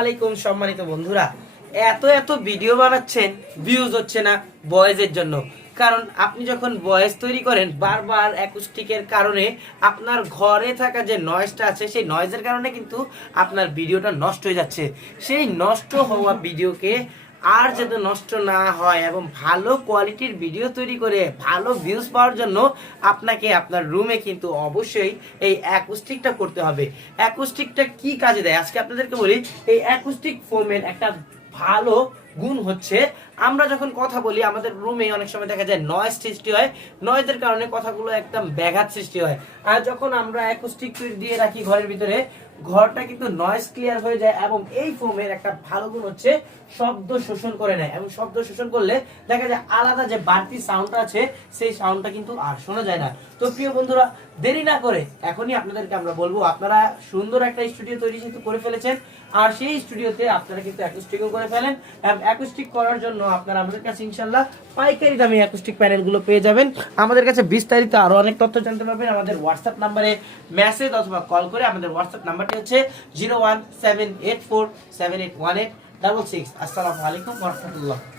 আলাইকুম সম্মানিত বন্ধুরা। এত এত ভিডিও বানাচ্ছেন ভিউজ হচ্ছে না বয়েজের জন্য। কারণ আপনি যখন ভয়েস তৈরি করেন, বারবার অ্যাকুস্টিকের কারণে আপনার ঘরে থাকা যে নয়েজটা আছে, সেই নয়েজের কারণে কিন্তু আপনার ভিডিওটা নষ্ট হয়ে যাচ্ছে। সেই নষ্ট হওয়া ভিডিওকে আর যাতে নষ্ট না হয় এবং ভালো কোয়ালিটির ভিডিও তৈরি করে ভালো ভিউজ পাওয়ার জন্য আপনাকে আপনার রুমে কিন্তু অবশ্যই এই অ্যাকুস্টিকটা করতে হবে। অ্যাকুস্টিকটা কি কাজে দেয়? আজকে আপনাদেরকে বলি, এই অ্যাকুস্টিক ফোমের একটা ভালো গুণ হচ্ছে, আমরা যখন কথা বলি, আমাদের রুমে অনেক সময় দেখা যায় নয়েজ সৃষ্টি হয়। নয়েজের কারণে কথাগুলো একদম ব্যাঘাত সৃষ্টি হয়। আর যখন আমরা অ্যাকুস্টিক দিয়ে রাখি ঘরের ভিতরে, ঘরটা কিন্তু নয়েজ ক্লিয়ার হয়ে যায় এবং এই ফোমের একটা ভালো গুণ হচ্ছে শব্দ শোষণ করে নেয়। এবং শব্দ শোষণ করলে দেখা যায় আলাদা যে বাড়তি সাউন্ডটা আছে, সেই সাউন্ডটা কিন্তু আর শোনা যায় না। তো প্রিয় বন্ধুরা, দেরি না করে এখনই আপনাদেরকে আমরা বলব, আপনারা সুন্দর একটা স্টুডিও তৈরি যেহেতু করে ফেলেছেন, আর সেই স্টুডিওতে আপনারা কিন্তু অ্যাকুস্টিকও করে ফেলেন অ্যাকুস্টিক করার জন্য আপনারা আমাদের কাছে ইনশাল্লাহ পাইকারি দামে অ্যাকুস্টিক প্যানেলগুলো পেয়ে যাবেন। আমাদের কাছে বিস্তারিত আরও অনেক তথ্য জানতে পারবেন আমাদের হোয়াটসঅ্যাপ নাম্বারে মেসেজ অথবা কল করে আমাদের হোয়াটসঅ্যাপ নাম্বারটি হচ্ছে zero one seven eight four seven eight one eight double six আসসালামু আলাইকুম রহমতুল্লাহ।